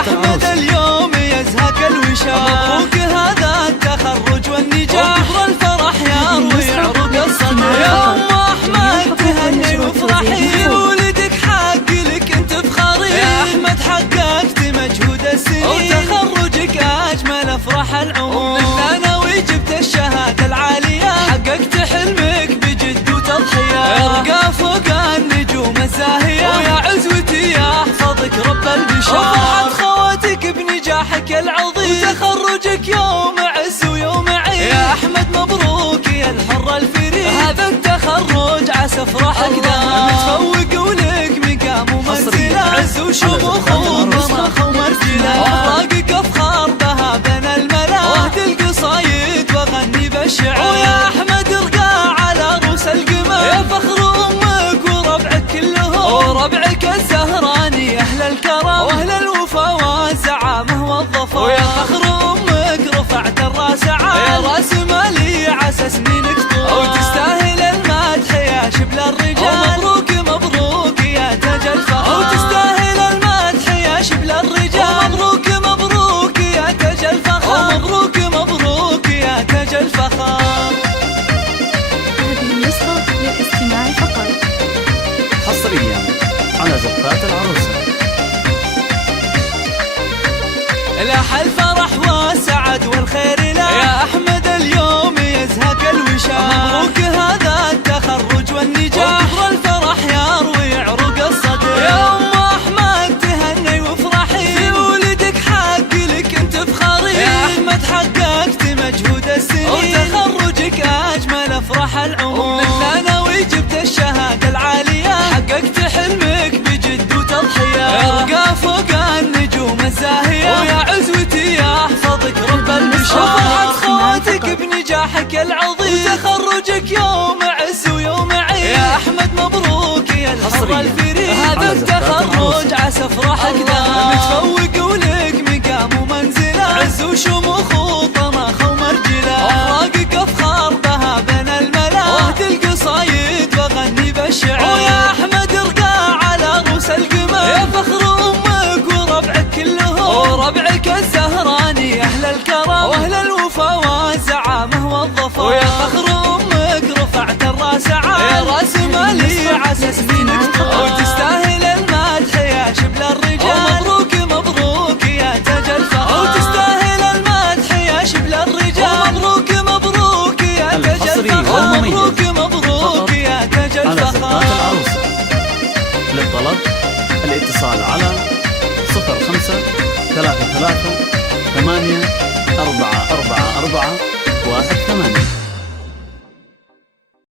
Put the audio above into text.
أحمد اليوم يزهق الوشاح، مبروك هذا التخرج والنجاح، وكبر الفرح يروي عروق الصدر. يا أم أحمد تهني وافرحي، ولدك حق لك انت بخاري، يا أحمد حققت مجهود السنين، وتخرجك أجمل أفراح العمر. للثانوي جبت الشهادة العالية، حققت حلمك بجد وتضحية، ارقى فوق النجوم الزاهية، ويا عزوتي يحفظك رب البشر. وفرحة خواتك بنجاحك العظيم، وتخرجك يوم عز ويوم عيد، يا أحمد مبروك يا الحر الفريد، هذا التخرج عسى فرحك دام، متفوق ولك مقام ومنزلة، عز وشموخ وطمخ ومرجلة، أوراقك أفخار بها بين الملا، واهدي القصايد وغني بالشعر. ويا أحمد ارقى على رؤوس القمر، يا فخر أمك وربعك كلهم، وربعك الزهراني أهل الكرم، وأهل الوفا والزعامة والظفر. ويا فخر أمك رفعت الراس عال، يا راس مالي عسى سنينك طول، وتستاهل المدح يا شبل الرجال، ومبروك مبروك يا تاج الفخر، وتستاهل المدح يا شبل الرجال، ومبروك مبروك يا تاج الفخر، ومبروك مبروك يا تاج الفخر. هذه النسخة للاستماع فقط، حصريا على زفات العروسة. لاح الفرح والسعد والخير له، يا أحمد اليوم يزهق الوشاح، مبروك هذا التخرج والنجاح، وكبر الفرح يروي عروق الصدر. يا أم أحمد تهني وافرحي، ولدك حق لك انت بخاري، يا أحمد حققت مجهود السنين، وتخرجك أجمل أفراح العمر. للثانوي جبت الشهادة العالية، حققت حلمك بجد وتضحية، ارقى فوق النجوم الزاهية، ويا عزوتي يحفظك رب البشر. وفرحة خواتك بنجاحك العظيم، وتخرجك يوم عز ويوم عيد، يا أحمد مبروك يا الحر الفريد، هذا التخرج عسى فرحك دام، متفوق ولك مقام ومنزلة، عز وشموخ وطمخ ومرجلة، أوراقك أفخار بها بين الملا، واهدي القصايد وغني بالشعر. ويا أحمد ارقى على رؤوس القمر، يا فخر أمك وربعك كلهم، وربعك الزهراني أهل الكرم، وأهل الوفا والزعامة والظفر. ويا فخر أمك رفعت الراس عال، يا راس مالي عسى سنينك طول، وتستاهل المدح يا شبل الرجال، ومبروك مبروك يا تاج الفخر، وتستاهل المدح يا شبل الرجال، ومبروك مبروك يا تاج الفخر، ومبروك مبروك يا تاج على زفات الفخر. العروسة. للطلب الاتصال على 05 33 8 4 4 4 1 8.